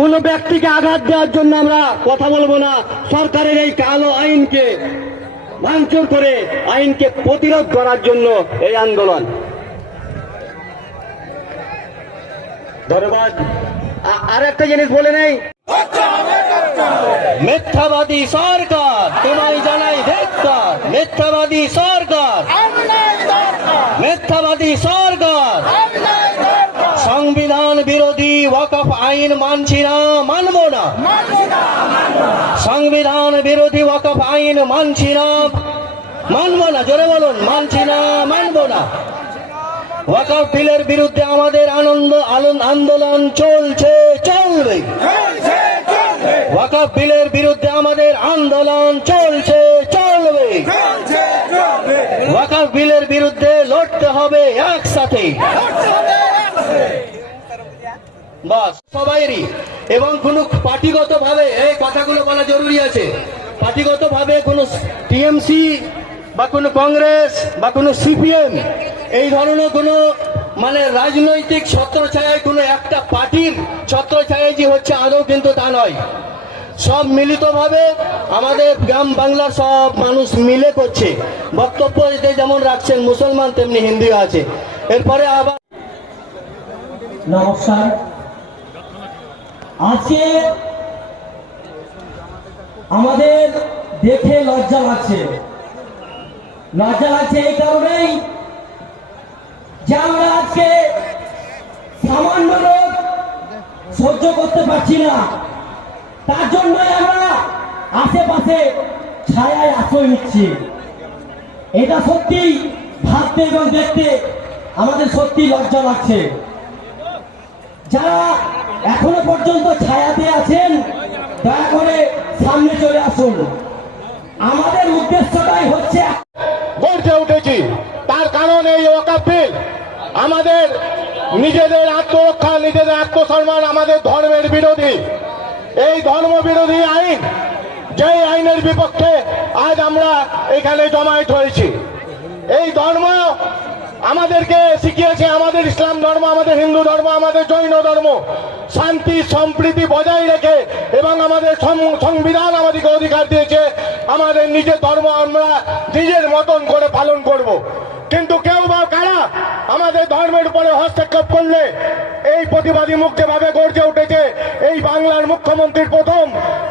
কোন ব্যক্তিকে আঘাত দেওয়ার জন্য আমরা কথা বলবো না। সরকারের এই কালো আইনকে ভাঙচুর করে আইনকে প্রতিরোধ করার জন্য এই আন্দোলন। ধন্যবাদ। আর একটা জিনিস বলে নেই, মিথ্যাবাদী সরকার তোমায় জানাই ধিক্কার। মিথ্যাবাদী সরকার, মিথ্যাবাদী সরকার। সংবিধান বিরোধী ওয়াকফ আইন মানছি না, মানব না। সংবিধান বিরোধী ওয়াকফ আইন মানছি না, মানব না। জোরে বলুন, মানছি না, মানব না। ওয়াকফ বিলের বিরুদ্ধে আমাদের আন্দোলন চলছে, চলবে। ওয়াকফ বিলের বিরুদ্ধে আমাদের আন্দোলন চলছে, চলবে। ওয়াকফ বিলের বিরুদ্ধে লড়তে হবে একসাথে, বাস সবাইরই। এবং কোন পার্টিগত ভাবে এই কথাগুলো বলা জরুরি আছে। পার্টিগত ভাবে কোন টিএমসি বা কোন কংগ্রেস বা কোন সিপিএম এই ধরনের কোন মানে রাজনৈতিক ছত্রছায়ায় কোন একটা পার্টির ছত্রছায়ায় যে হচ্ছে আদৌ কিন্তু তা নয়। সব মিলিতভাবে আমাদের গ্রাম বাংলার সব মানুষ মিলে করছে। বক্তব্য যেমন রাখছেন মুসলমান তেমনি হিন্দু আছে। এরপরে আবার নমস্কার। আজকে আমাদের দেখে লজ্জা লাগছে। লজ্জা লাগছে এই কারণেই যে আমরা আজকে সামান্য লোক সহ্য করতে পারছি না। তার জন্যই আমরা আশেপাশে ছায়ায় আশ্রয় নিচ্ছি। এটা সত্যি ভাবতে এবং দেখতে আমাদের সত্যি লজ্জা লাগছে। যারা এখনো পর্যন্ত ছায়াতে আছেন দয়া করে সামনে চলে আসুন। আমাদের উদ্দেশ্যটাই হচ্ছে গর্জে উঠেছি। তার কারণ এই ওয়াকফ বিল আমাদের নিজেদের আত্মরক্ষা, নিজেদের আত্মসম্মান, আমাদের ধর্মের বিরোধী। এই ধর্ম বিরোধী আইন, যেই আইনের বিপক্ষে আজ আমরা এখানে জমায়েত হয়েছি। এই ধর্ম আমাদেরকে শিখিয়েছে, আমাদের ইসলাম ধর্ম, আমাদের হিন্দু ধর্ম, আমাদের জৈন ধর্ম শান্তি সম্প্রীতি বজায় রেখে এবং আমাদের সংবিধান আমাদেরকে অধিকার দিয়েছে আমাদের নিজের ধর্ম আমরা নিজের মতন করে পালন করব। কিন্তু কেউ বা কারা আমাদের ধর্মের উপরে হস্তক্ষেপ করলে এই প্রতিবাদী মুক্তভাবে গর্জে উঠেছে। এই বাংলার মুখ্যমন্ত্রীর প্রথম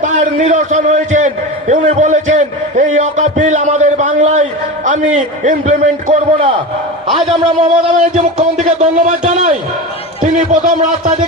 তার নিদর্শন হয়েছেন, উনি বলেছেন এই ওয়াকফ বিল আমাদের বাংলায় আমি ইমপ্লিমেন্ট করব না। আজ আমরা মমতা ব্যানার্জি মুখ্যমন্ত্রীকে ধন্যবাদ জানাই, তিনি প্রথম রাস্তা দেখি